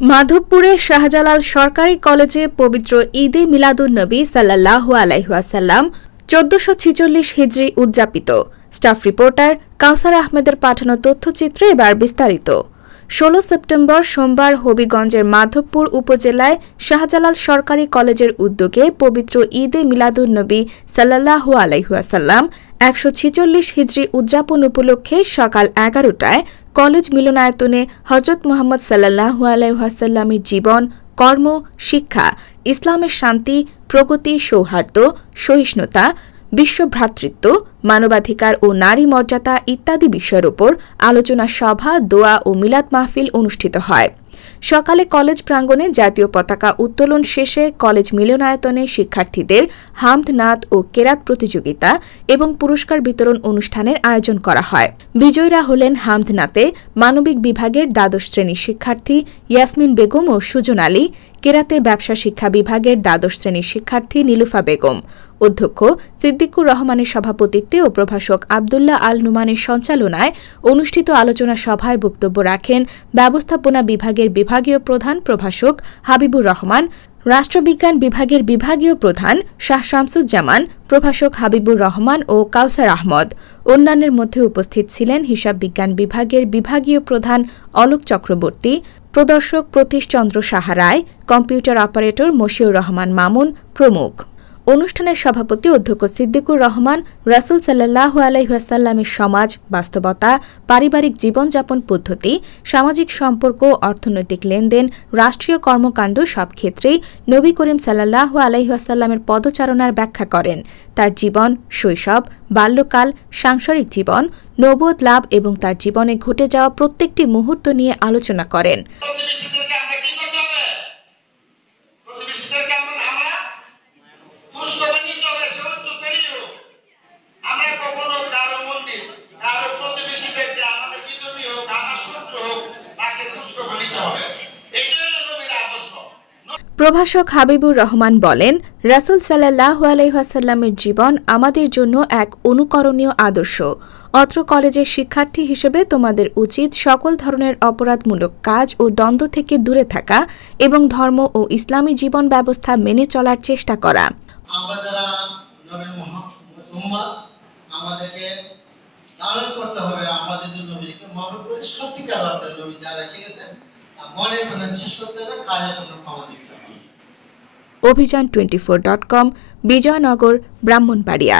মাধবপুরে শাহজালাল সরকারি কলেজে পবিত্র ঈদে মিলাদুন্নবী সাল্লাল্লাহু আলাইহি ওয়াসাল্লাম ১৪৪৬ হিজরি উদযাপিত। স্টাফ রিপোর্টার কাউসার আহমেদের পাঠানো তথ্যচিত্রে এবার বিস্তারিত। ১৬ সেপ্টেম্বর সোমবার হবিগঞ্জের মাধবপুর উপজেলায় শাহজালাল সরকারি কলেজের উদ্যোগে পবিত্র ঈদে মিলাদুন্নবী সাল্লাল্লাহু আলাইহি ওয়াসাল্লাম ১৪৬ হিজরি উদযাপন উপলক্ষে সকাল ১১টায় কলেজ মিলনায়তনে হযরত মুহাম্মদ সাল্লাল্লাহু আলাইহি ওয়াসাল্লামের জীবন, কর্ম, শিক্ষা, ইসলামের শান্তি, প্রগতি, সৌহার্দ্য, সহিষ্ণুতা, বিশ্বভ্রাতৃত্ব, মানবাধিকার ও নারী মর্যাদা ইত্যাদি বিষয়ের উপর আলোচনা সভা, দোয়া ও মিলাদ মাহফিল অনুষ্ঠিত হয়। সকালে কলেজ প্রাঙ্গণে জাতীয় পতাকা উত্তোলন শেষে কলেজ মিলনায়তনে শিক্ষার্থীদের হামদ, নাত ও কেরাত প্রতিযোগিতা এবং পুরস্কার বিতরণ অনুষ্ঠানের আয়োজন করা হয়। বিজয়ীরা হলেন হামদ নাতে মানবিক বিভাগের দ্বাদশ শ্রেণীর শিক্ষার্থী ইয়াসমিন বেগম ও সুজন আলী, কেরাতে ব্যবসা শিক্ষা বিভাগের দ্বাদশ শ্রেণীর শিক্ষার্থী নীলুফা বেগম। অধ্যক্ষ সিদ্দিকুর রহমানের সভাপতিত্বে ও প্রভাষক আবদুল্লাহ আল নুমানের সঞ্চালনায় অনুষ্ঠিত আলোচনা সভায় বক্তব্য রাখেন ব্যবস্থাপনা বিভাগের বিভাগীয় প্রধান প্রভাষক হাবিবুর রহমান, রাষ্ট্রবিজ্ঞান বিভাগের বিভাগীয় প্রধান শাহ শামসুজ্জামান, প্রভাষক হাবিবুর রহমান ও কাউসার আহমদ। অন্যান্যের মধ্যে উপস্থিত ছিলেন হিসাব বিজ্ঞান বিভাগের বিভাগীয় প্রধান অলোক চক্রবর্তী, প্রদর্শক প্রতীশ চন্দ্র সাহা রায়, কম্পিউটার অপারেটর মশিউর রহমান মামুন প্রমুখ। অনুষ্ঠানের সভাপতি অধ্যক্ষ সিদ্দিকুর রহমান রাসূল সাল্লাল্লাহু আলাইহি ওয়াসাল্লামের সমাজ, বাস্তবতা, পারিবারিক জীবনযাপন পদ্ধতি, সামাজিক সম্পর্ক, অর্থনৈতিক লেনদেন, রাষ্ট্রীয় কর্মকাণ্ড সব ক্ষেত্রেই নবী করিম সাল্লাল্লাহু আলাইহি ওয়াসাল্লামের পদচারণার ব্যাখ্যা করেন। তার জীবন, শৈশব, বাল্যকাল, সাংসারিক জীবন, নবুয়ত লাভ এবং তার জীবনে ঘটে যাওয়া প্রত্যেকটি মুহূর্ত নিয়ে আলোচনা করেন। প্রভাষক হাবিবুর রহমান বলেন, রাসূল সাল্লাল্লাহু আলাইহি ওয়াসাল্লামের জীবন আমাদের জন্য এক অনুকরণীয় আদর্শ। অত্র কলেজের শিক্ষার্থী হিসেবে তোমাদের উচিত সকল ধরনের অপরাধমূলক কাজ ও দ্বন্দ্ব থেকে দূরে থাকা এবং ধর্ম ও ইসলামী জীবন ব্যবস্থা মেনে চলার চেষ্টা করা। আমরা যারা নবী মুহাম্মদ উম্মাহ, আমাদেরকে লালন করতে হবে, আমাদের নবীকে মহব্বত করে সত্যিকার অর্থে নবী যা রেখে গেছেন মনের মনে বিশ্বাস করতে হবে, কাজে কোনো ক্ষমা দিতে হবে। অভিযান 24.com, বিজয়নগর, ব্রাহ্মণবাড়িয়া।